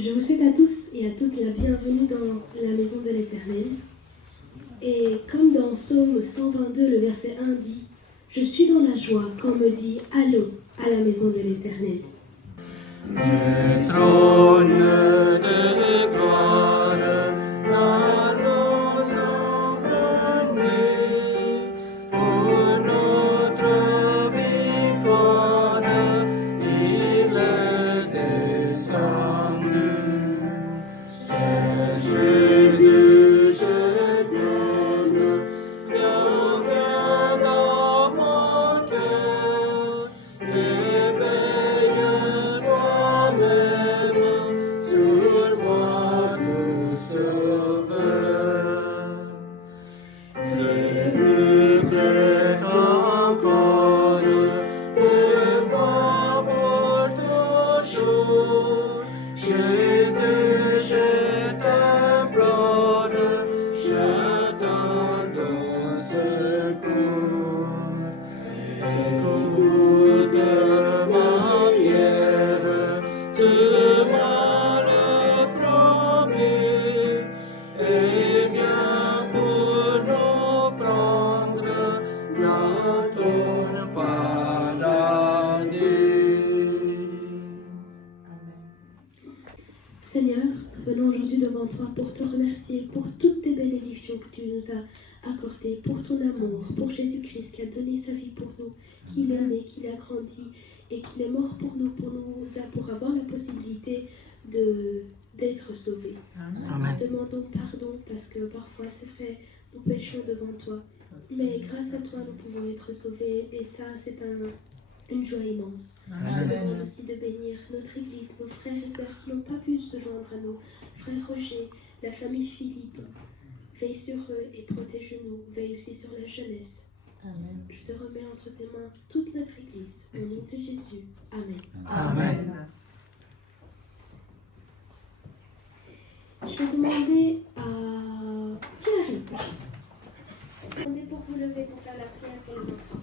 Je vous souhaite à tous et à toutes la bienvenue dans la maison de l'Éternel. Et comme dans Psaume 122, le verset 1 dit « Je suis dans la joie quand on me dit « Allons à la maison de l'Éternel ». Du trône de gloire, nous sommes venus pour notre victoire, il est descendu. Jésus, je t'aime, viens dans mon cœur, éveille toi-même sur moi, tout sauveur. Et plus près encore de moi pour toujours, Jésus, je t'implore, j'attends ton secours. Écoute ma prière, tu m'as le promis, et viens pour nous prendre dans ton paradis. Seigneur, venons aujourd'hui devant toi pour te remercier pour toutes tes bénédictions que tu nous as accordées, pour ton amour, pour Jésus-Christ qui a donné sa vie pour nous, qu'il est né, qu'il a grandi et qu'il est mort pour nous, pour avoir la possibilité d'être sauvés. Amen. Demandons pardon parce que parfois c'est vrai, nous péchons devant toi. Mais grâce à toi, nous pouvons être sauvés et ça, c'est une joie immense. Je demande aussi de bénir notre Église, nos frères et sœurs qui n'ont pas pu se joindre à nous. Frère Roger, la famille Philippe, veille sur eux et protège-nous. Veille aussi sur la jeunesse. Amen. Je te remets entre tes mains toute notre Église. Au nom de Jésus. Amen. Amen. Je vais demander à Thierry. Demandez pour vous lever pour faire la prière pour les enfants.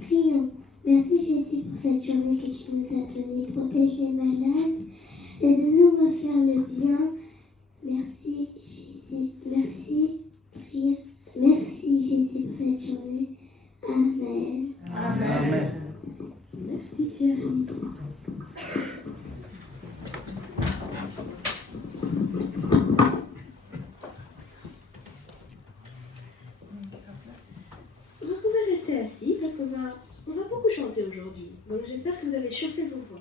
Prions. Merci Jésus pour cette journée que tu nous as donnée. Protège les malades. Aide-nous à faire le bien. Merci Jésus. Merci. Prions. Merci Jésus pour cette journée. Amen. Amen. Merci Thierry. Vous pouvez rester assis parce qu'on va beaucoup chanter aujourd'hui. Donc j'espère que vous avez chauffé vos voix.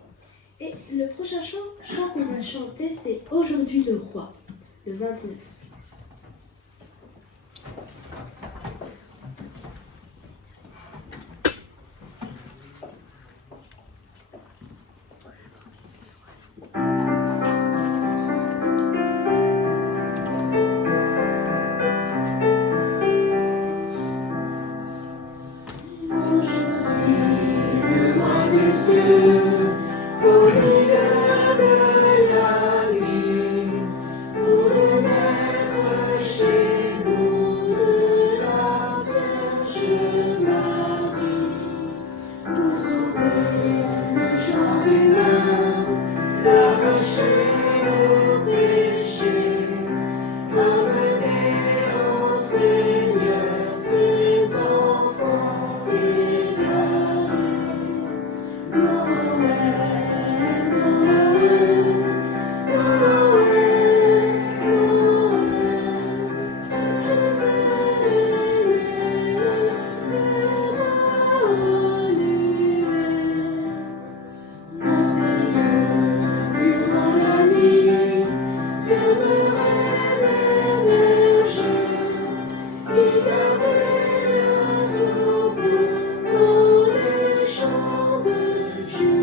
Et le prochain chant qu'on va chanter, c'est Aujourd'hui le roi, le 29. Au milieu de la nuit, pour naître chez nous de la Vierge Marie, pour sauver le genre humain, arracher le péché, amener au Seigneur ses enfants égarés. Je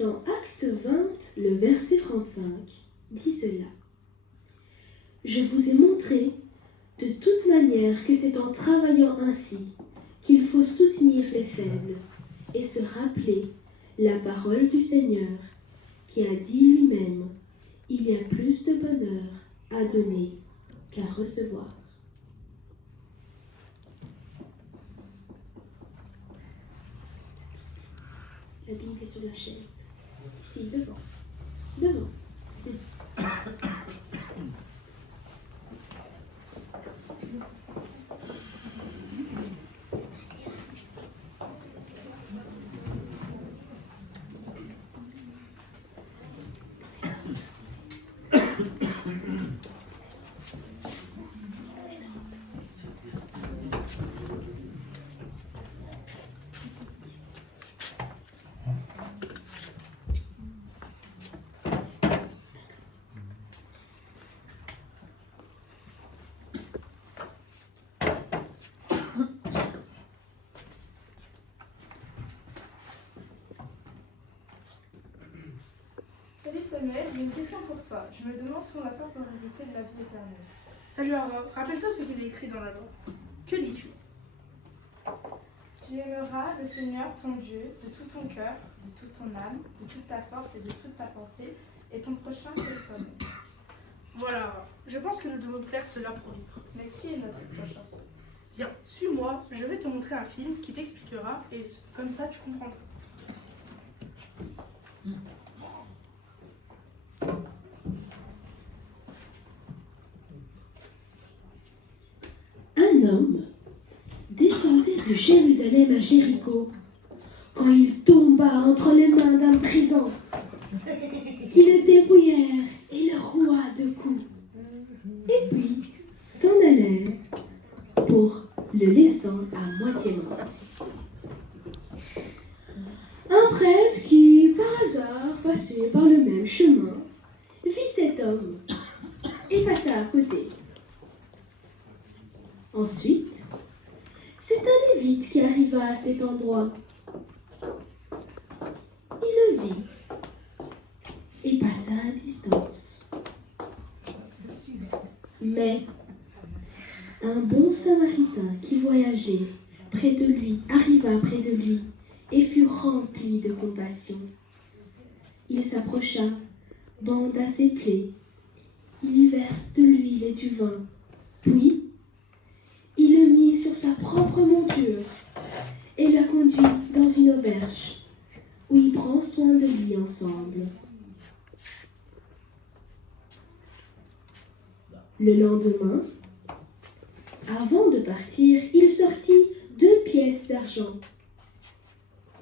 Dans Acte 20, le verset 35, dit cela. Je vous ai montré de toute manière que c'est en travaillant ainsi qu'il faut soutenir les faibles et se rappeler la parole du Seigneur qui a dit lui-même, il y a plus de bonheur à donner qu'à recevoir. La Bible est sur la chaise. Ici, devant. Devant. Salut Samuel, j'ai une question pour toi. Je me demande ce qu'on va faire pour hériter de la vie éternelle. Salut Aurore, rappelle-toi ce qu'il est écrit dans la loi. Que dis-tu? Tu aimeras le Seigneur ton Dieu de tout ton cœur, de toute ton âme, de toute ta force et de toute ta pensée, et ton prochain comme toi-même. Voilà, je pense que nous devons faire cela pour vivre. Mais qui est notre prochain? Viens, suis-moi, je vais te montrer un film qui t'expliquera, et comme ça tu comprendras. Un homme descendait de Jérusalem à Jéricho quand il tomba entre les mains d'un brigand qui le dépouillèrent et le roua de coups. Et puis s'en allèrent pour le laissant à moitié mort. Un prêtre qui, par hasard, passait par le même chemin, vit cet homme et passa à côté. Ensuite, c'est un lévite qui arriva à cet endroit. Il le vit et passa à distance. Mais un bon samaritain qui voyageait près de lui arriva près de lui et fut rempli de compassion. Il s'approcha, banda ses plaies, il y verse de l'huile et du vin, puis il le mit sur sa propre monture et la conduit dans une auberge où il prend soin de lui ensemble. Le lendemain, avant de partir, il sortit 2 pièces d'argent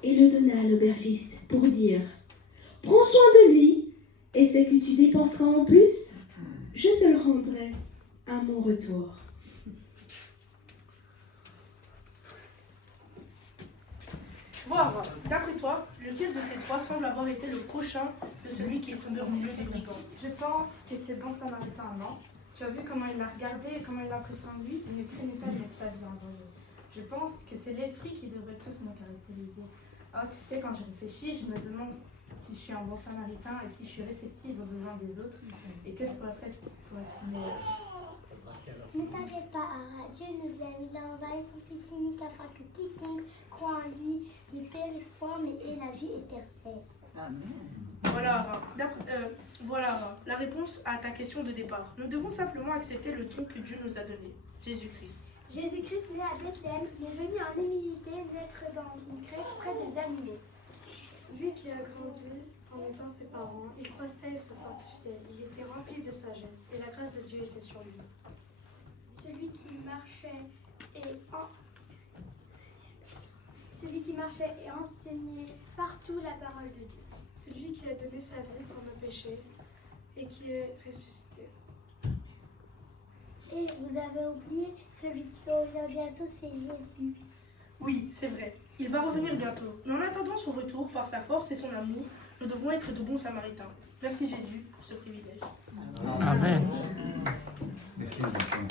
et le donna à l'aubergiste pour dire « Prends soin de lui et ce que tu dépenseras en plus, je te le rendrai à mon retour. » Voir, d'après toi, lequel de ces trois semble avoir été le prochain de celui qui est tombé au milieu des brigands? Je pense que c'est le bon samaritain, non? Tu as vu comment il l'a regardé et comment il a pris soin de lui? Il ne craignait pas de mettre sa vie en danger. Je pense que c'est l'esprit qui devrait tous nous caractériser. Oh, tu sais, quand je réfléchis, je me demande si je suis un bon samaritain et si je suis réceptive aux besoins des autres et que je pourrais faire pour être meilleure. Ne t'inquiète pas, Ara. Dieu nous aime. Il a envoyé son Fils unique afin que quiconque croit en lui ne périsse point, mais ait la vie éternelle. Voilà la réponse à ta question de départ. Nous devons simplement accepter le don que Dieu nous a donné, Jésus-Christ. Jésus-Christ, né à Bethléem, il est venu en humilité naître dans une crèche près des animaux. Lui qui a grandi en étant ses parents, il croissait et se fortifiait. Il était rempli de sagesse et la grâce de Dieu était sur lui. Celui qui marchait et enseignait partout la parole de Dieu. Celui qui a donné sa vie pour nos péchés et qui est ressuscité. Et vous avez oublié celui qui revient bientôt, c'est Jésus. Oui, c'est vrai. Il va revenir bientôt. Mais en attendant son retour, par sa force et son amour, nous devons être de bons samaritains. Merci Jésus pour ce privilège. Amen. Merci les enfants.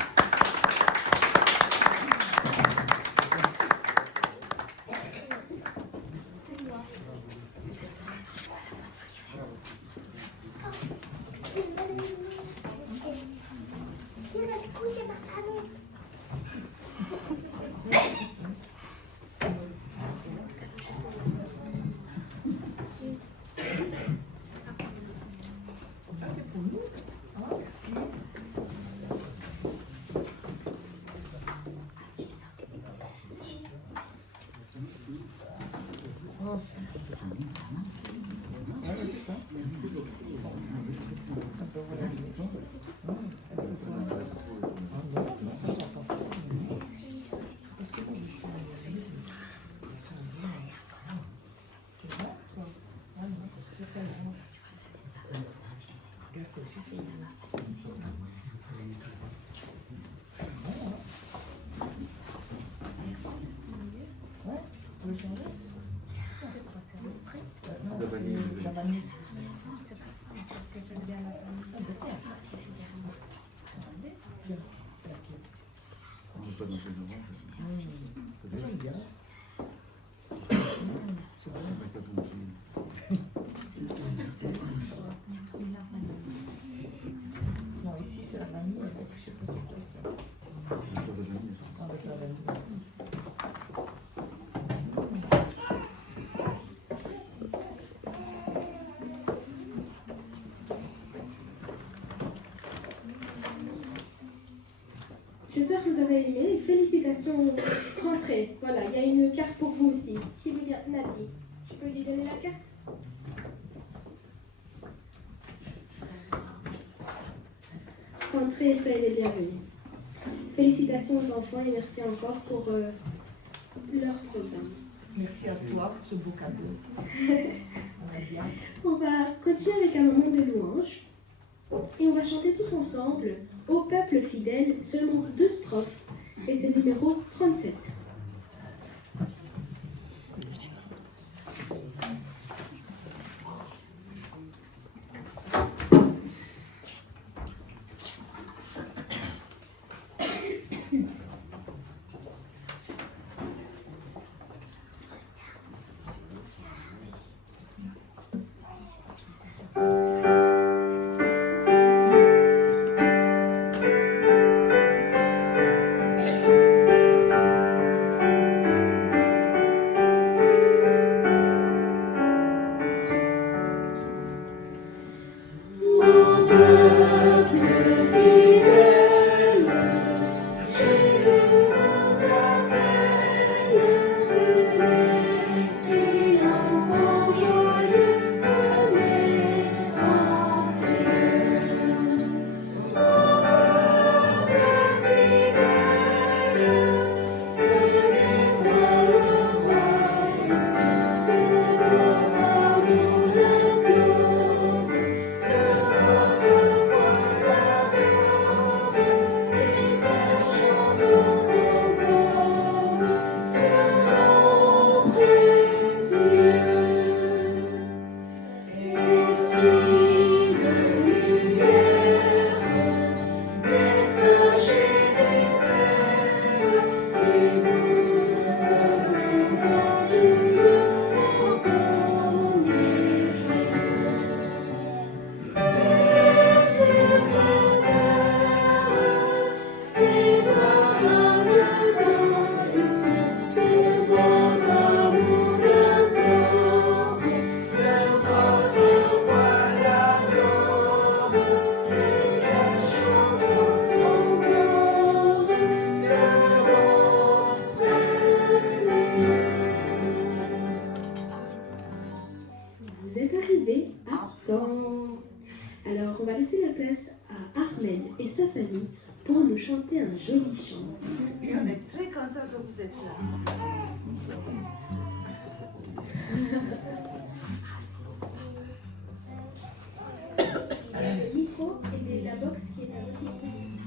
J'aime bien. C'est bon. Non, ici c'est la vanille, je sais pas c'est quoi ça. Ah, bah, c'est la vanille. J'espère que vous avez aimé. Félicitations, rentrez. Voilà, il y a une carte pour vous aussi. Qui veut bien? Nadi, je peux lui donner la carte? Rentrez et soyez les bienvenus. Félicitations aux enfants et merci encore pour leur programme. Merci à toi pour ce beau cadeau. On a bien. On va continuer avec un moment de louange et on va chanter tous ensemble au peuple fidèle, seulement 2 strophes et c'est le numéro 37. Vous êtes arrivés à temps. Alors, on va laisser la place à Ahmed et sa famille pour nous chanter un joli chant. On est très contents que vous êtes là. Le micro et la box qui est à votre disposition.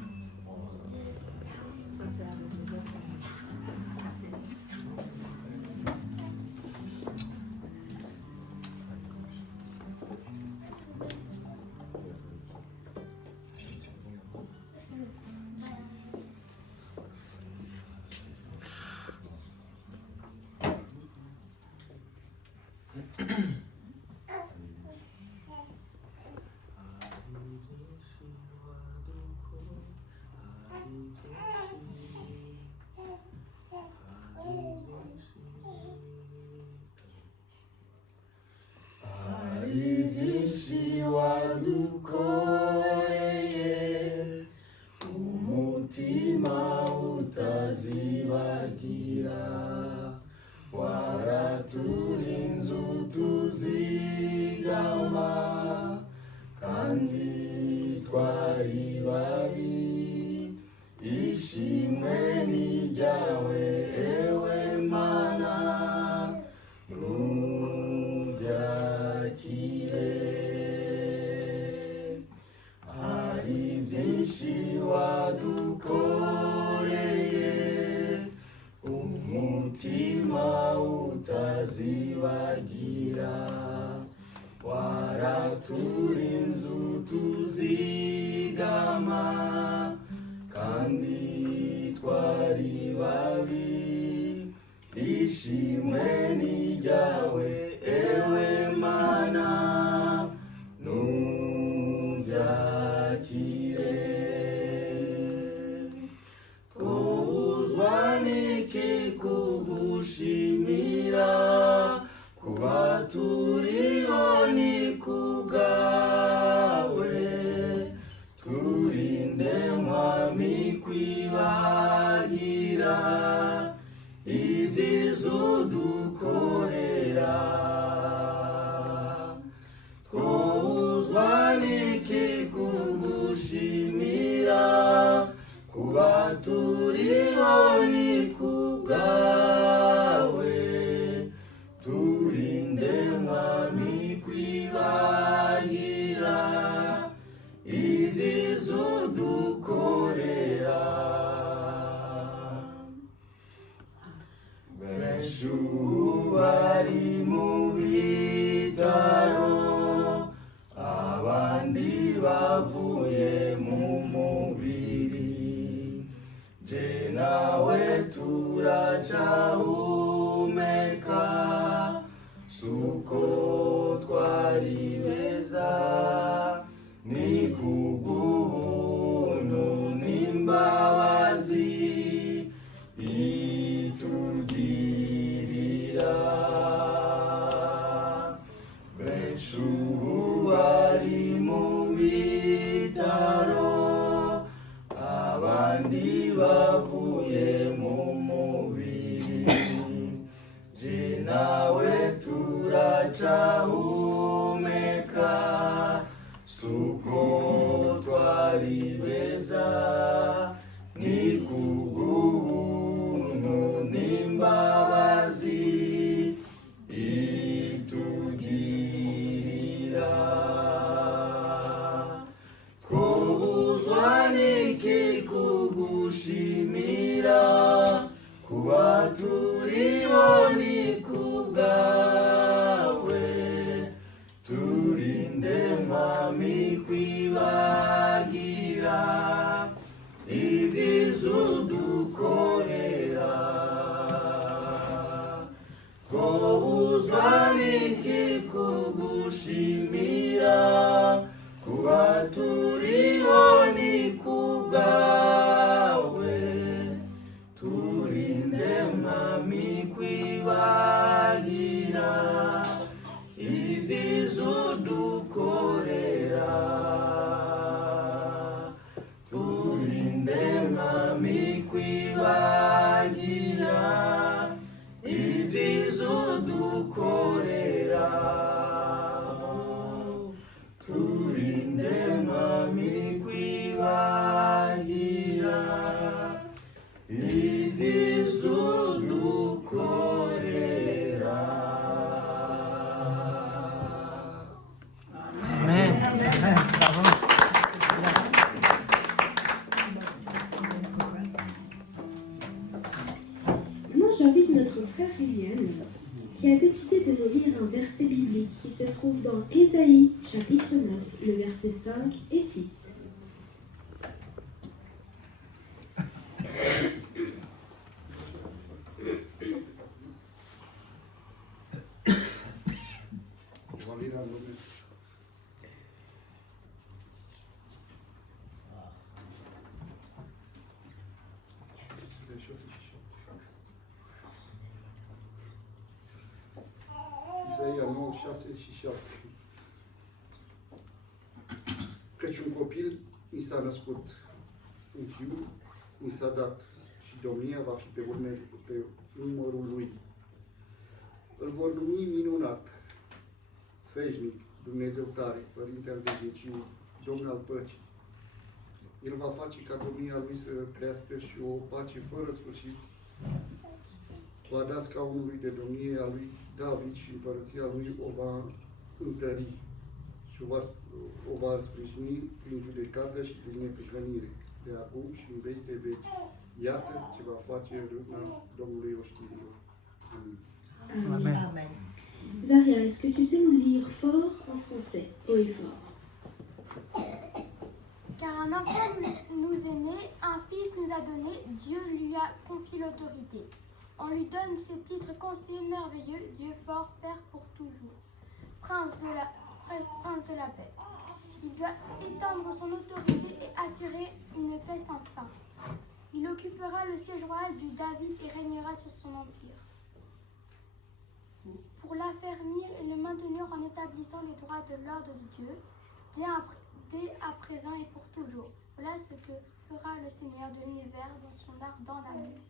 Tuzigama kandi twari ishimwe ni ryawe ewe mana nubyakire twuzwa n'iki kugushimira kuba turiho ni kubwawe turinde mwami kwibagira ibyiza udukorera twuzwa n'iki kugushimira kuba turiho ni kubwawe turinde mwami kwibagira ibyiza udukorera benshi ubu bari mu bitaro abandi bavuye mu mubiri je nawe turacahumeka suko twari beza ni kubw'ubuntu n'imbabazi bitugirira benshi ubu bari mu bitaro abandi bavuye mu mubiri je nawe turacahumeka suko twari beza ni kubw'ubuntu n'imbabazi itugirira twubuzwa n'iki kugushimira kuba turiho ni kubwawe turinde mwami kwibagira ibyiza udukorera twubuzwa n'iki kugushimira kuba turiho ni kubwawe turinde mwami kwibagira ibyiza udukorera turinde mwami kwibagira ibyiza udukorera turinde mwami kwibagira ibyiza udukorera. Amen. Amen. Bravo. Maintenant, j'invite notre frère Liliane, qui a décidé de nous lire un verset biblique qui se trouve dans Ésaïe, chapitre 9, le verset 5 et 6. Isaia 9, 6 și 7. Căci un copil i s-a născut, un fiu i s-a dat și domnia va fi pe umărul lui. Îl vor numi minunat, veșnic, Dumnezeu tare, Părinte al Veșniciei, Domn al păcii. El va face ca domnia lui să crească și o pace fără sfârșit. Va da scaunului de domnie a lui David și împărăția lui o va întări și o va sprijini prin judecată și prin neprihănire, de acum și în veci de veci. Iată ce va face râvna Domnului oștirilor. Amin. Amen. Amen. Zaria, est-ce que tu sais nous lire fort en français, haut et fort? Car un enfant nous est né, un fils nous a donné, Dieu lui a confié l'autorité. On lui donne ses titres conseiller merveilleux, Dieu fort, Père pour toujours, prince de la paix. Il doit étendre son autorité et assurer une paix sans fin. Il occupera le siège royal du David et régnera sur son empire. Pour l'affermir et le maintenir en établissant les droits de l'ordre de Dieu, dès à présent et pour toujours. Voilà ce que fera le Seigneur de l'univers dans son ardent amour.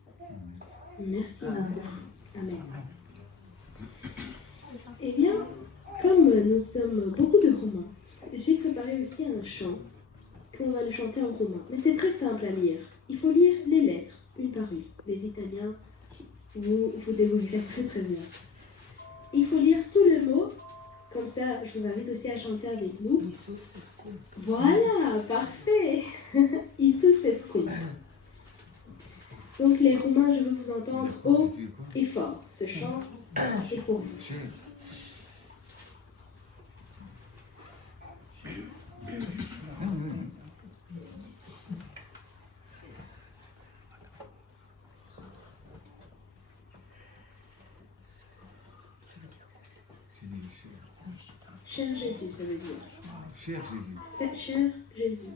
Merci, maman. Amen. Eh bien, comme nous sommes beaucoup de Romains, j'ai préparé aussi un chant qu'on va le chanter en romain. Mais c'est très simple à lire. Il faut lire les lettres, une par une. Les Italiens, vous devez le faire très très bien. Il faut lire tout le mot. Comme ça, je vous invite aussi à chanter avec nous. Voilà, parfait. Isus escum. Donc les Romains, je veux vous entendre haut et fort. Ce chant est pour vous. Cher Jésus, ça veut dire. Cher Jésus. Cher Jésus.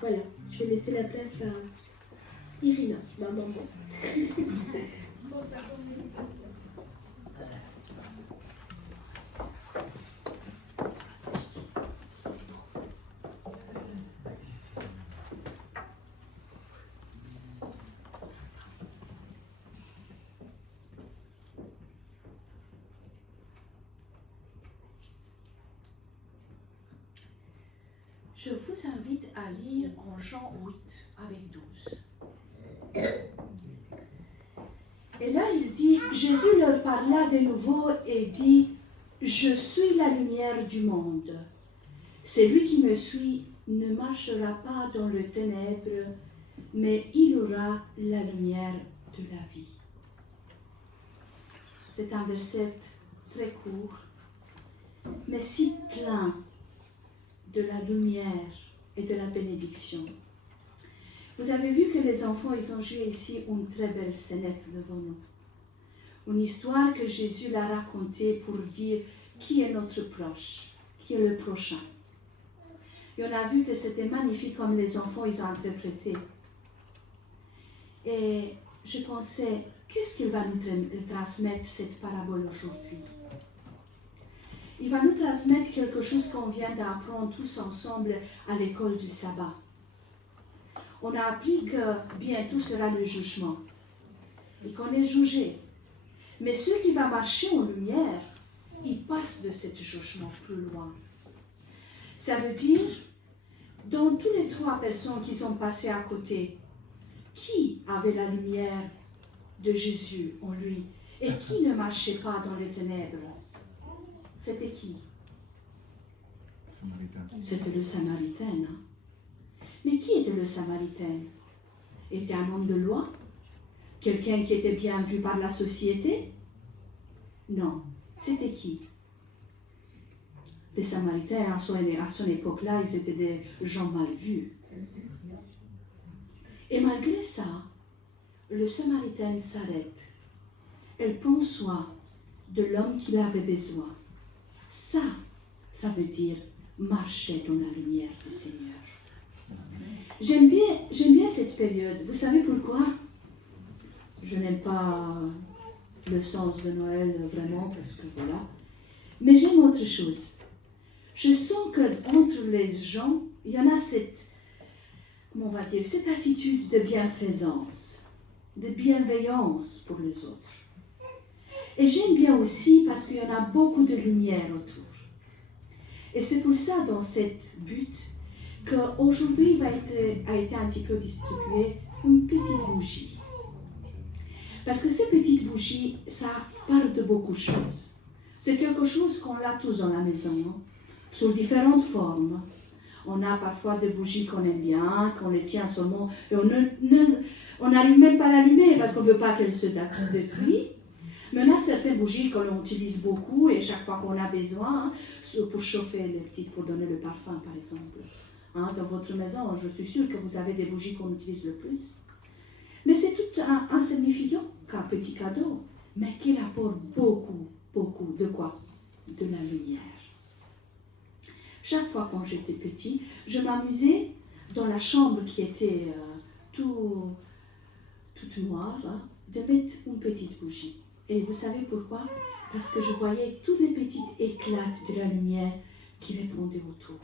Voilà, je vais laisser la place à Irina, ma maman. Je vous invite à lire en Jean 8 avec 12. Et là, il dit, Jésus leur parla de nouveau et dit, je suis la lumière du monde. Celui qui me suit ne marchera pas dans les ténèbres, mais il aura la lumière de la vie. C'est un verset très court, mais si plein de la lumière et de la bénédiction. Vous avez vu que les enfants, ils ont joué ici une très belle scénette devant nous. Une histoire que Jésus l'a racontée pour dire qui est notre proche, qui est le prochain. Et on a vu que c'était magnifique comme les enfants, ils ont interprété. Et je pensais, qu'est-ce qu'il va nous transmettre cette parabole aujourd'hui? Il va nous transmettre quelque chose qu'on vient d'apprendre tous ensemble à l'école du sabbat. On a appris que bientôt sera le jugement et qu'on est jugé. Mais ceux qui vont marcher en lumière, ils passent de ce jugement plus loin. Ça veut dire, dans tous les 3 personnes qui sont passées à côté, qui avait la lumière de Jésus en lui et qui ne marchait pas dans les ténèbres? C'était qui? C'était le Samaritain. Hein? Mais qui était le Samaritain? Était un homme de loi? Quelqu'un qui était bien vu par la société? Non. C'était qui? Les Samaritains, à son époque-là, ils étaient des gens mal vus. Et malgré ça, le Samaritain s'arrête. Elle prend soin de l'homme qu'il avait besoin. Ça veut dire marcher dans la lumière du Seigneur. J'aime bien cette période. Vous savez pourquoi? Je n'aime pas le sens de Noël vraiment, parce que voilà. Mais j'aime autre chose. Je sens qu'entre les gens, il y en a cette attitude de bienfaisance, de bienveillance pour les autres. Et j'aime bien aussi parce qu'il y en a beaucoup de lumière autour. Et c'est pour ça, dans cette but, qu'aujourd'hui a été un petit peu distribuée une petite bougie. Parce que ces petites bougies, ça parle de beaucoup de choses. C'est quelque chose qu'on a tous dans la maison, hein, sous différentes formes. On a parfois des bougies qu'on aime bien, qu'on les tient seulement, et on n'arrive même pas à l'allumer parce qu'on ne veut pas qu'elle se détruise. Mais on a certaines bougies qu'on utilise beaucoup et chaque fois qu'on a besoin, pour chauffer les petites, pour donner le parfum par exemple. Hein, dans votre maison, je suis sûre que vous avez des bougies qu'on utilise le plus. Mais c'est tout insignifiant qu'un petit cadeau, mais qui apporte beaucoup, beaucoup de quoi? De la lumière. Chaque fois quand j'étais petit, je m'amusais dans la chambre qui était toute noire, hein, de mettre une petite bougie. Et vous savez pourquoi? Parce que je voyais tous les petits éclats de la lumière qui répandaient autour.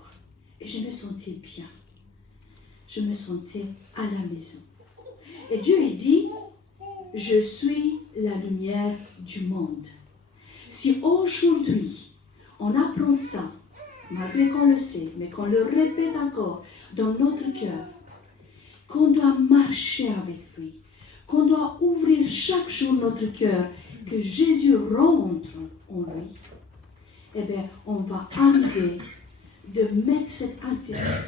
Et je me sentais bien. Je me sentais à la maison. Et Dieu a dit, je suis la lumière du monde. Si aujourd'hui, on apprend ça, malgré qu'on le sait, mais qu'on le répète encore dans notre cœur, qu'on doit marcher avec lui, qu'on doit ouvrir chaque jour notre cœur, que Jésus rentre en lui, eh bien, on va arriver de mettre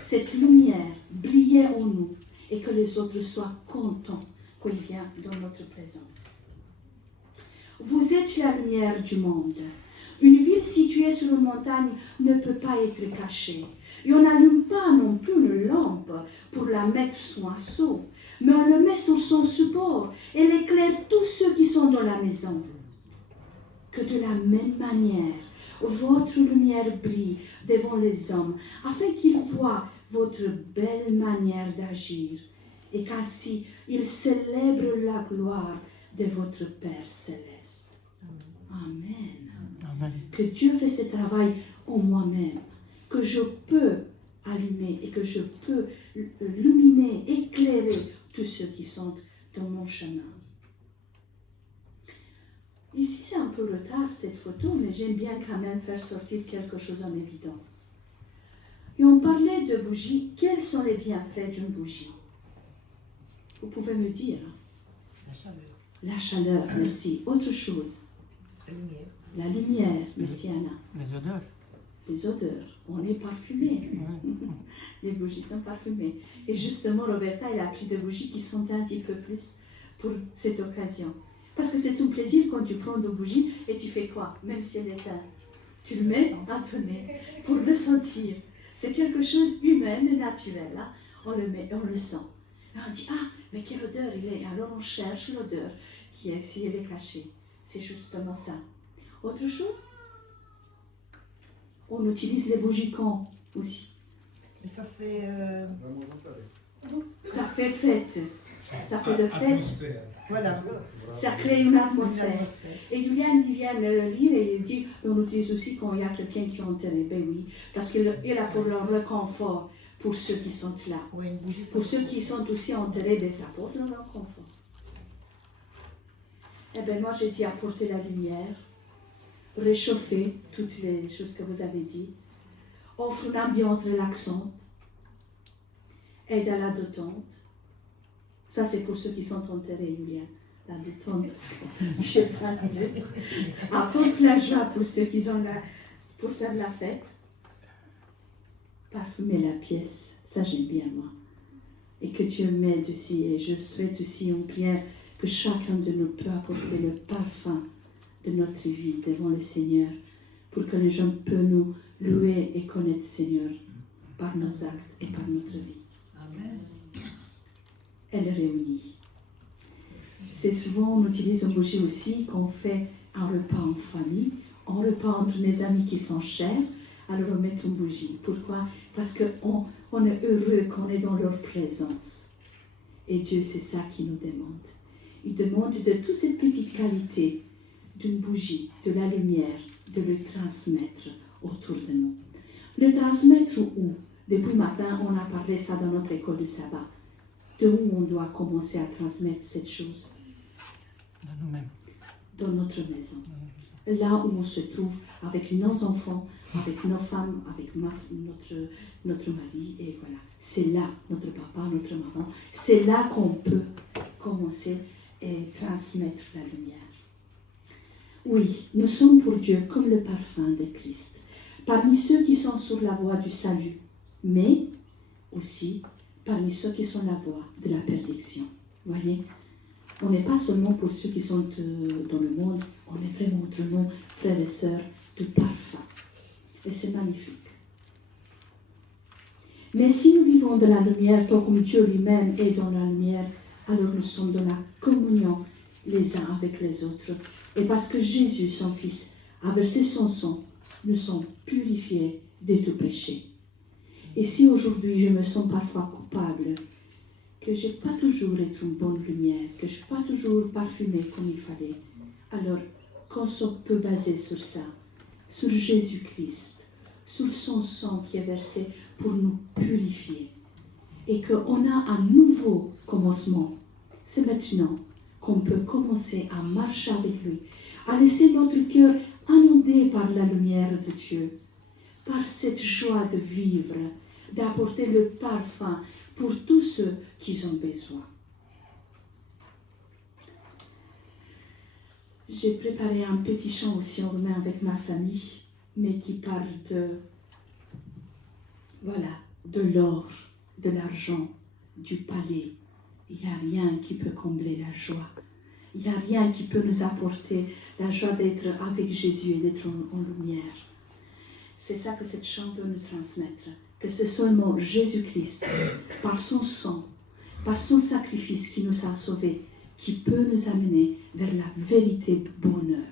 cette lumière briller en nous et que les autres soient contents qu'il vient dans notre présence. Vous êtes la lumière du monde. Une ville située sur une montagne ne peut pas être cachée. Et on n'allume pas non plus une lampe pour la mettre sous un seau, mais on le met sur son support et elle éclaire tous ceux qui sont dans la maison. Que de la même manière, votre lumière brille devant les hommes, afin qu'ils voient votre belle manière d'agir, et qu'ainsi ils célèbrent la gloire de votre Père céleste. Amen. Amen. Que Dieu fait ce travail en moi-même, que je peux allumer et que je peux illuminer, éclairer tous ceux qui sont dans mon chemin. Ici, c'est un peu retard cette photo, mais j'aime bien quand même faire sortir quelque chose en évidence. Et on parlait de bougies. Quels sont les bienfaits d'une bougie? Vous pouvez me dire? La chaleur. La chaleur, merci. Autre chose? La lumière. La lumière, merci Anna. Les odeurs. Les odeurs. On est parfumé. Les bougies sont parfumées. Et justement, Roberta, elle a pris des bougies qui sont un petit peu plus pour cette occasion. Parce que c'est tout plaisir quand tu prends des bougies et tu fais quoi? Même si elle est éteinte. Tu le mets à ton nez pour le sentir. C'est quelque chose d'humain et naturel. Hein? On le met et on le sent. Et on dit, ah, mais quelle odeur il est? Alors on cherche l'odeur qui est, si elle est cachée. C'est justement ça. Autre chose? On utilise les bougies quand aussi? Mais ça fait... Ça fait fête. Ça fait le fête. Voilà. Ça crée une atmosphère. Et Juliane il vient le lire et il dit, on utilise aussi quand il y a quelqu'un qui est enterré. Ben oui, parce qu'il est là pour leur réconfort, pour ceux qui sont là. Ouais, une bougie, pour ceux qui sont aussi enterrés, ben ça apporte leur réconfort. Eh bien moi j'ai dit apporter la lumière, réchauffer toutes les choses que vous avez dit. offre une ambiance relaxante, aide à la détente. Ça, c'est pour ceux qui sont enterrés, Julien. La détente, parce que Dieu parle. Apporte la joie pour ceux qui sont là pour faire la fête. Parfumer la pièce, ça j'aime bien moi. Et que Dieu m'aide aussi, et je souhaite aussi en prière que chacun de nous peut apporter le parfum de notre vie devant le Seigneur, pour que les gens puissent nous louer et connaître le Seigneur par nos actes et par notre vie. Amen. Elle réunit. C'est souvent, on utilise un bougie aussi quand on fait un repas en famille, un repas entre mes amis qui sont chers, alors on met une bougie. Pourquoi? Parce qu'on est heureux qu'on est dans leur présence. Et Dieu, c'est ça qu'il nous demande. Il demande de toute cette petite qualité d'une bougie, de la lumière, de le transmettre autour de nous. Le transmettre où? Depuis le matin, on a parlé ça dans notre école de sabbat. De où on doit commencer à transmettre cette chose? Dans nous-mêmes. Dans notre maison. Là où on se trouve avec nos enfants, avec nos femmes, avec notre mari, et voilà. C'est là, notre papa, notre maman, c'est là qu'on peut commencer et transmettre la lumière. Oui, nous sommes pour Dieu comme le parfum de Christ, parmi ceux qui sont sur la voie du salut, mais aussi parmi ceux qui sont la voie de la perdition. Voyez, on n'est pas seulement pour ceux qui sont dans le monde, on est vraiment entre nous, frères et sœurs, de parfum. Et c'est magnifique. Mais si nous vivons dans la lumière, tout comme Dieu lui-même est dans la lumière, alors nous sommes dans la communion les uns avec les autres. Et parce que Jésus, son Fils, a versé son sang, nous sommes purifiés de tout péché. Et si aujourd'hui je me sens parfois coupable, que je n'ai pas toujours été une bonne lumière, que je n'ai pas toujours parfumé comme il fallait, alors qu'on se peut baser sur ça, sur Jésus-Christ, sur son sang qui est versé pour nous purifier, et qu'on a un nouveau commencement. C'est maintenant qu'on peut commencer à marcher avec lui, à laisser notre cœur inondé par la lumière de Dieu, par cette joie de vivre, d'apporter le parfum pour tous ceux qui ont besoin. J'ai préparé un petit chant aussi en roumain avec ma famille, mais qui parle de l'or, de l'argent, du palais. Il n'y a rien qui peut combler la joie. Il n'y a rien qui peut nous apporter la joie d'être avec Jésus et d'être en lumière. C'est ça que cette chant veut nous transmettre. Que c'est seulement Jésus-Christ, par son sang, par son sacrifice qui nous a sauvés, qui peut nous amener vers la vérité du bonheur.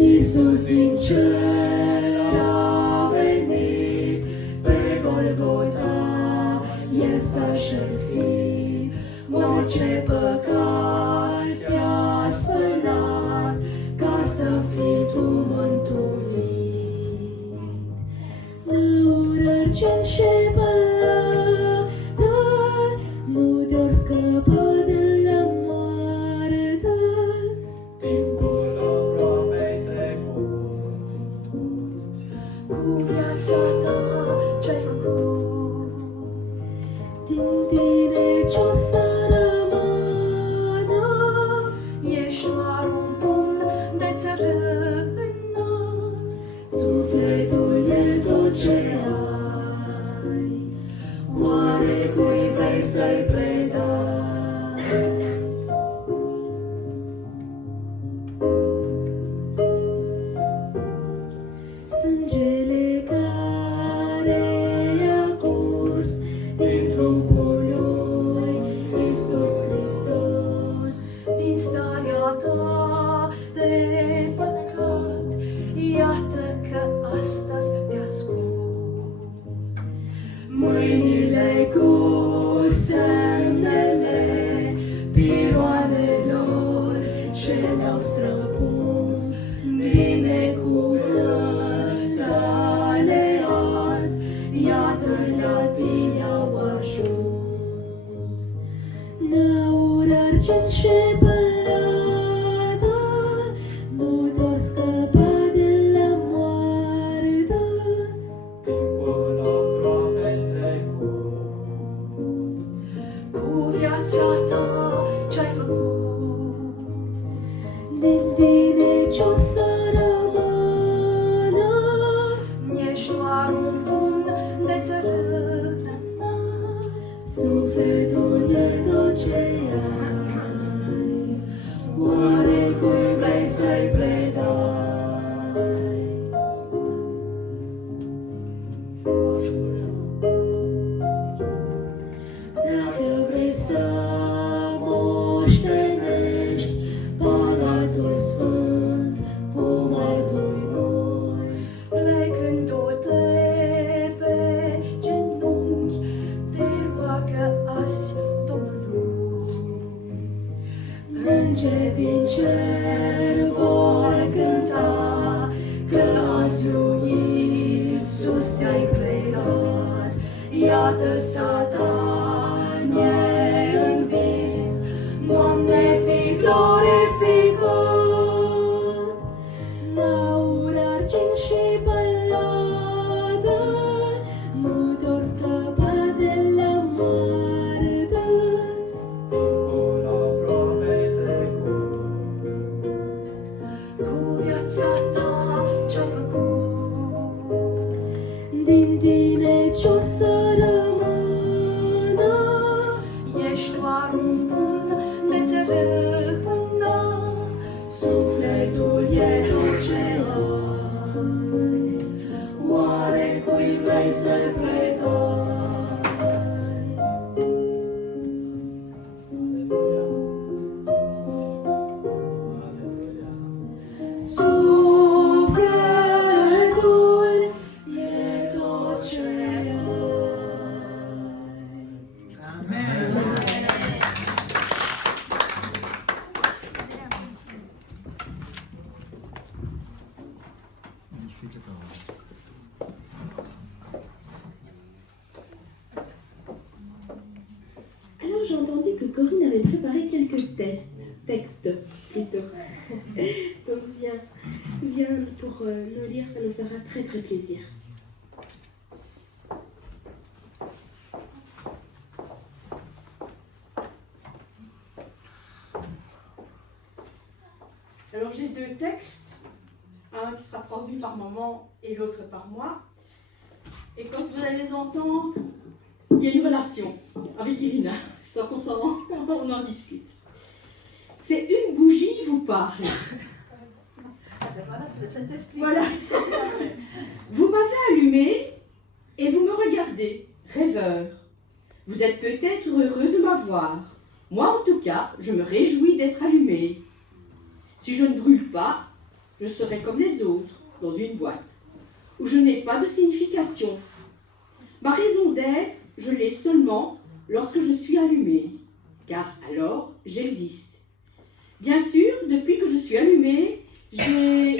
Iisus din cer a venit pe Golgota, El s-a jertfit, orice păcat ți-a spălat, ca să fii tu mântuit. oricine șepălată, nu te-or scăpa de la moarte. Timpul aproape trecut. Cu viața ta ce-ai făcut, din tine ce-o să rămână, ești doar un pumn de țărână. Sufletul e tot ce ai, oare cui vrei să-i predai? Sângele care i-a curs din trupul lui Iisus Hristos, din starea ta de păcat, iată că astăzi te-a scos. Mâinile cu semnele piroanelor ce le-au străpuns, binecuvântale azi, iată la tine au ajuns. N-aur, argint și pălată, nu te-or scăpa de la moarte. Timpul aproape trecut. Cu viața ta ce-ai făcut, din tine ce-o să rămână, ești doar un pumn de țărână. Sufletul e tot ce ai, oare cui vrei să-i predai? Dacă vrei să moștenești Palatul Sfânt cum altul noi, plecându-te pe genunchi, te roagă azi Domnului. Îngeri din cer vor cânta că azi lui Iisus te-ai preluat, iată Satan e învins, Doamne, fi glorificat. N-aur, argint și pălată, nu te-or scăpa de la moarte. Timpul aproape trecut. Cu viața ta ce-ai făcut, din tine ce-o să rămână, ești doar un pumn de țărână. Sufletul e tot ce ai, oare cui vrei să-l predai? Sufletul e tot ce ai. Amen. Magnifique la parole. Alors j'ai entendu que Corinne avait préparé quelques textes plutôt. Donc viens pour nous lire, ça nous fera très très plaisir. Alors j'ai deux textes, un qui sera transmis par maman et l'autre par moi. Et quand vous allez les entendre, il y a une relation avec Irina, sans qu'on s'en rende, on en discute. C'est une bougie vous parle. Voilà, c'est le Saint-Esprit. Voilà. Vous m'avez allumé et vous me regardez, rêveur. Vous êtes peut-être heureux de m'avoir. Moi en tout cas, je me réjouis d'être allumé. Si je ne brûle pas, je serai comme les autres, dans une boîte, où je n'ai pas de signification. Ma raison d'être, je l'ai seulement lorsque je suis allumé, car alors j'existe. Bien sûr, depuis que je suis allumé, j'ai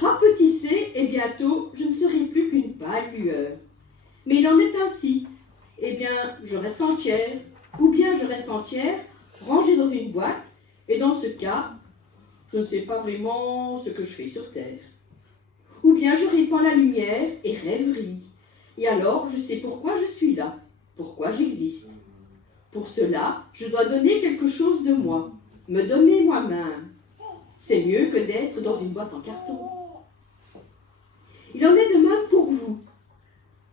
rapetissé et bientôt je ne serai plus qu'une pâle lueur. Mais il en est ainsi. Eh bien, je reste entière, ou bien je reste entière, rangée dans une boîte, et dans ce cas, je ne sais pas vraiment ce que je fais sur terre. Ou bien je répands la lumière et rêverie, et alors je sais pourquoi je suis là, pourquoi j'existe. Pour cela, je dois donner quelque chose de moi, me donner moi-même. C'est mieux que d'être dans une boîte en carton. Il en est de même pour vous.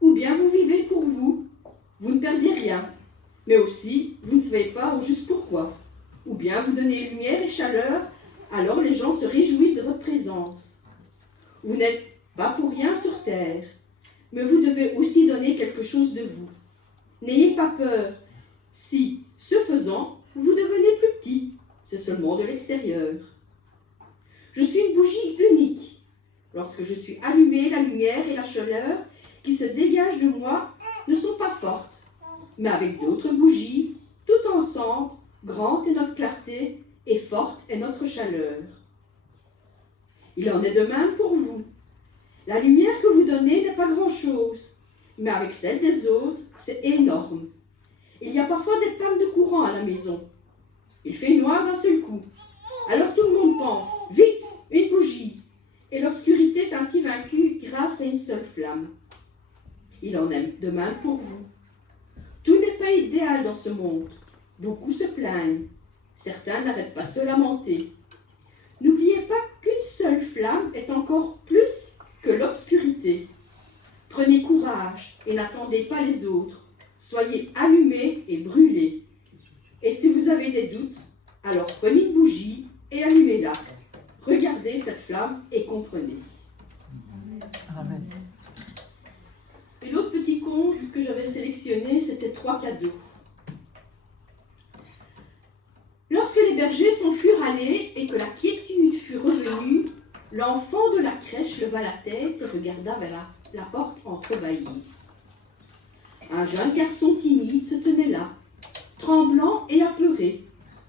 Ou bien vous vivez pour vous, vous ne perdez rien, mais aussi vous ne savez pas au juste pourquoi. Ou bien vous donnez lumière et chaleur, alors les gens se réjouissent de votre présence. Vous n'êtes pas pour rien sur terre, mais vous devez aussi donner quelque chose de vous. N'ayez pas peur si, ce faisant, vous devenez plus petit. C'est seulement de l'extérieur. Je suis une bougie unique. Lorsque je suis allumée, la lumière et la chaleur qui se dégagent de moi ne sont pas fortes. Mais avec d'autres bougies, tout ensemble, grande est notre clarté et forte est notre chaleur. Il en est de même pour vous. La lumière que vous donnez n'est pas grand-chose, mais avec celle des autres, c'est énorme. Il y a parfois des pannes de courant à la maison. Il fait noir d'un seul coup. Alors tout le monde pense, vite, une bougie. Et l'obscurité est ainsi vaincue grâce à une seule flamme. Il en est de même pour vous. Tout n'est pas idéal dans ce monde. Beaucoup se plaignent. Certains n'arrêtent pas de se lamenter. N'oubliez pas qu'une seule flamme est encore plus que l'obscurité. Prenez courage et n'attendez pas les autres. Soyez allumés et brûlés. Et si vous avez des doutes, alors prenez une bougie et allumez-la. Regardez cette flamme et comprenez. Amen. Et l'autre petit conte que j'avais sélectionné, c'était 3 cadeaux. Lorsque les bergers s'en furent allés et que la quiétude fut revenue, l'enfant de la crèche leva la tête et regarda vers la porte entrebâillie. Un jeune garçon timide se tenait là, tremblant et apeuré.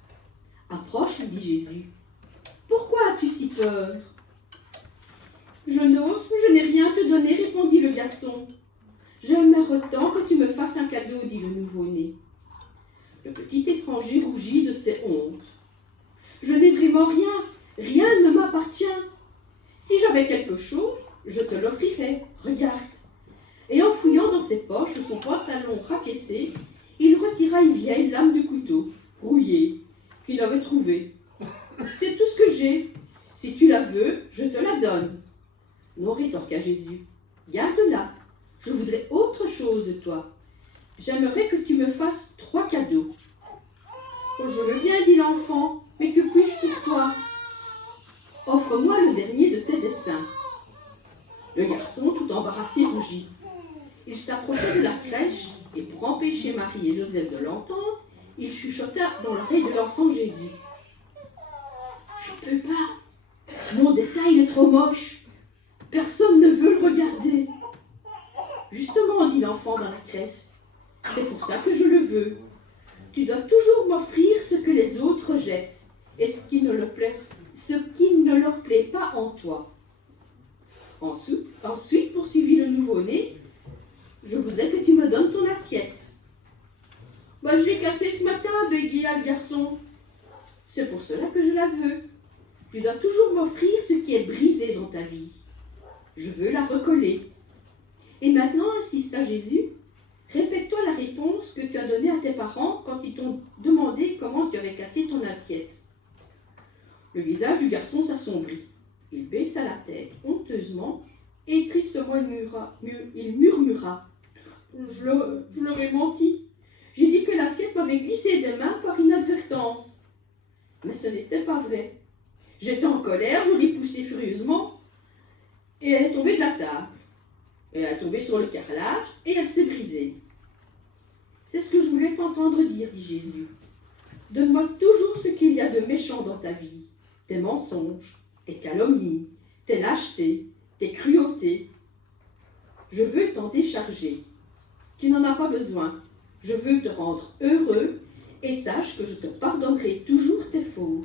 « Approche, lui dit Jésus. Pourquoi as-tu si peur ?»« Je n'ose, je n'ai rien te donner, répondit le garçon. J'aimerais tant que tu me fasses un cadeau, dit le nouveau-né. Le petit étranger rougit de ses hontes. Je n'ai vraiment rien, rien ne m'appartient. Si j'avais quelque chose, je te l'offrirais, regarde. Et en fouillant dans ses poches de son pantalon rapiécé, il retira une vieille lame de couteau, rouillée, qu'il avait trouvée. C'est tout ce que j'ai. Si tu la veux, je te la donne. Non, rétorqua Jésus. Garde-la. Je voudrais autre chose de toi. J'aimerais que tu me fasses 3 cadeaux. Oh, je veux bien, dit l'enfant, mais que puis-je pour toi? Offre-moi le dernier de tes dessins. Le garçon, tout embarrassé, rougit. Il s'approcha de la crèche et pour empêcher Marie et Joseph de l'entendre, il chuchota dans l'oreille de l'enfant Jésus. Je ne peux pas. Mon dessin, il est trop moche. Personne ne veut le regarder. Justement, dit l'enfant dans la crèche, c'est pour ça que je le veux. Tu dois toujours m'offrir ce que les autres rejettent et ce qui ne leur plaît pas en toi. Ensuite, poursuivit le nouveau-né, je voudrais que tu me donnes ton assiette. Je l'ai cassée ce matin, bégaya le garçon. C'est pour cela que je la veux. Tu dois toujours m'offrir ce qui est brisé dans ta vie. Je veux la recoller. Et maintenant, insista Jésus, répète-toi la réponse que tu as donnée à tes parents quand ils t'ont demandé comment tu avais cassé ton assiette. Le visage du garçon s'assombrit. Il baissa la tête honteusement et tristement il murmura. Je leur ai menti. J'ai dit que l'assiette m'avait glissé des mains par inadvertance. Mais ce n'était pas vrai. J'étais en colère, je l'ai poussée furieusement et elle est tombée de la table. Elle est tombée sur le carrelage et elle s'est brisée. C'est ce que je voulais t'entendre dire, dit Jésus. Donne-moi toujours ce qu'il y a de méchant dans ta vie, tes mensonges, tes calomnies, tes lâchetés, tes cruautés. Je veux t'en décharger. Tu n'en as pas besoin. Je veux te rendre heureux et sache que je te pardonnerai toujours tes fautes.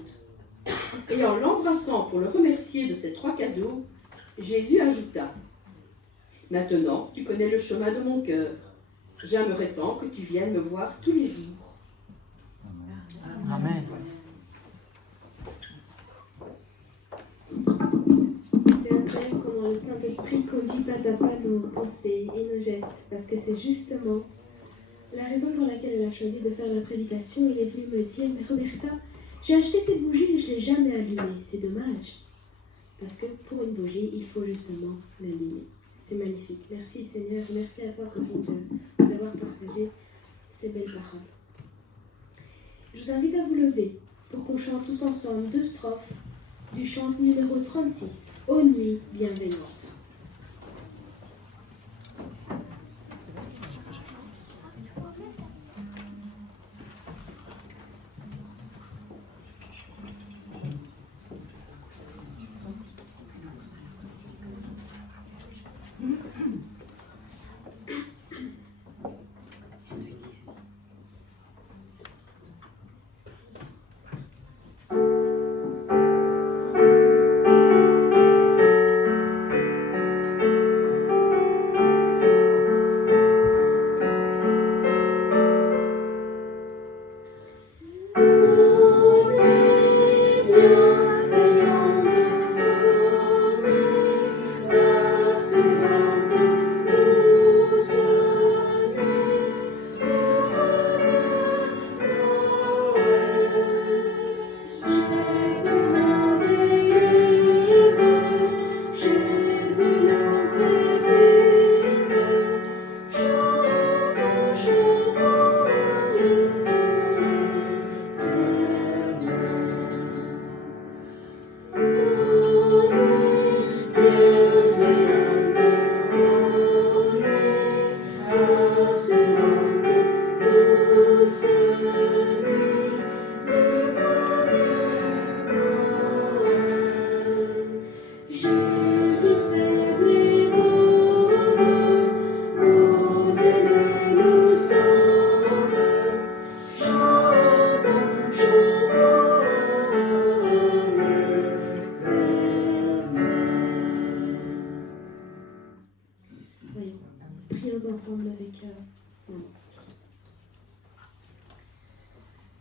Et en l'embrassant pour le remercier de ses 3 cadeaux, Jésus ajouta, « Maintenant, tu connais le chemin de mon cœur. J'aimerais tant que tu viennes me voir tous les jours. » Amen. C'est incroyable comment le Saint-Esprit conduit pas à pas nos pensées et nos gestes, parce que c'est justement la raison pour laquelle elle a choisi de faire la prédication. Il est venu me dire, mais Roberta, j'ai acheté cette bougie et je ne l'ai jamais allumée. C'est dommage. Parce que pour une bougie, il faut justement l'allumer. C'est magnifique. Merci Seigneur. Merci à toi, Sophie, de nous avoir partagé ces belles paroles. Je vous invite à vous lever pour qu'on chante tous ensemble 2 strophes du chant numéro 36, Ô nuit bienveillante.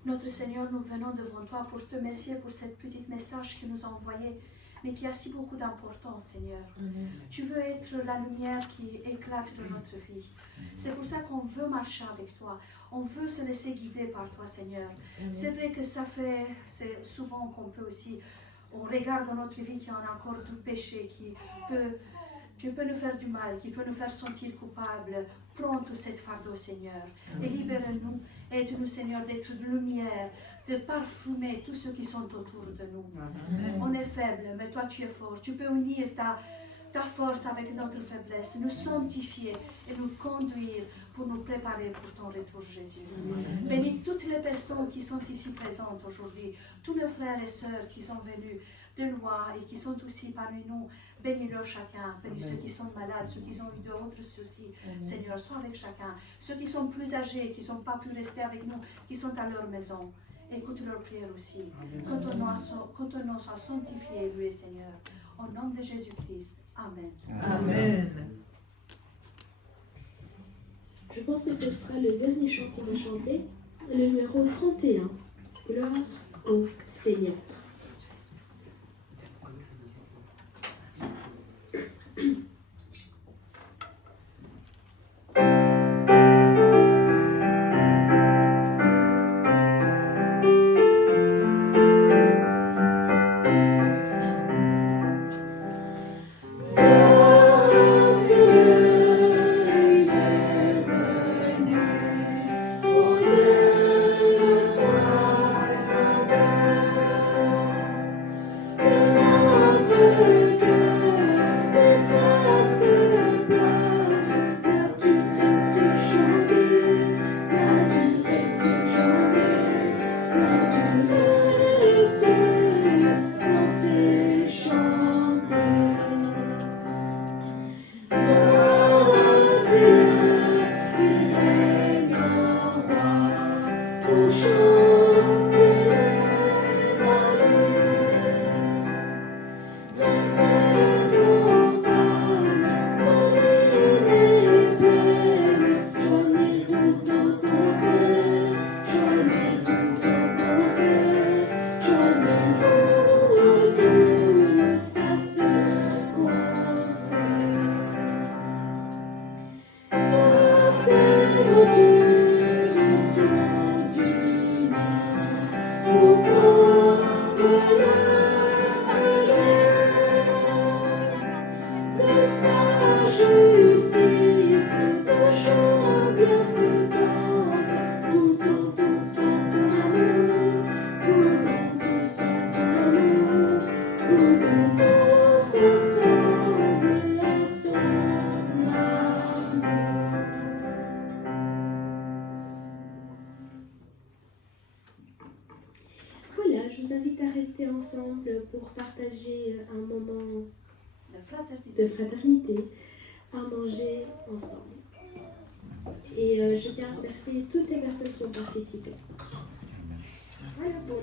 Notre Seigneur, nous venons devant toi pour te remercier pour cette petite message que nous a envoyé, mais qui a si beaucoup d'importance, Seigneur. Tu veux être la lumière qui éclate dans notre vie. C'est pour ça qu'on veut marcher avec toi. On veut se laisser guider par toi, Seigneur. C'est vrai que c'est souvent qu'on peut aussi, on regarde dans notre vie qu'il y en a encore du péché qui peut nous faire du mal, qui peut nous faire sentir coupables. Prends tout cette fardeau, Seigneur, et libère-nous. Aide-nous, Seigneur, d'être lumière, de parfumer tous ceux qui sont autour de nous. On est faible, mais toi tu es fort. Tu peux unir ta force avec notre faiblesse, nous sanctifier et nous conduire pour nous préparer pour ton retour, Jésus. Bénis toutes les personnes qui sont ici présentes aujourd'hui, tous nos frères et sœurs qui sont venus de loin et qui sont aussi parmi nous. Bénis-leur chacun, bénis ceux qui sont malades, ceux qui ont eu d'autres soucis. Seigneur, sois avec chacun. Ceux qui sont plus âgés, qui n'ont pas pu rester avec nous, qui sont à leur maison. Écoute leurs prières aussi. Que ton nom soit sanctifié et loué, Seigneur. Au nom de Jésus-Christ. Amen. Amen. Je pense que ce sera le dernier chant qu'on va chanter, le numéro 31. Gloire au Seigneur. Oh, pour partager un moment de de fraternité, à manger ensemble. Et je tiens à remercier toutes les personnes qui ont participé. Voilà pour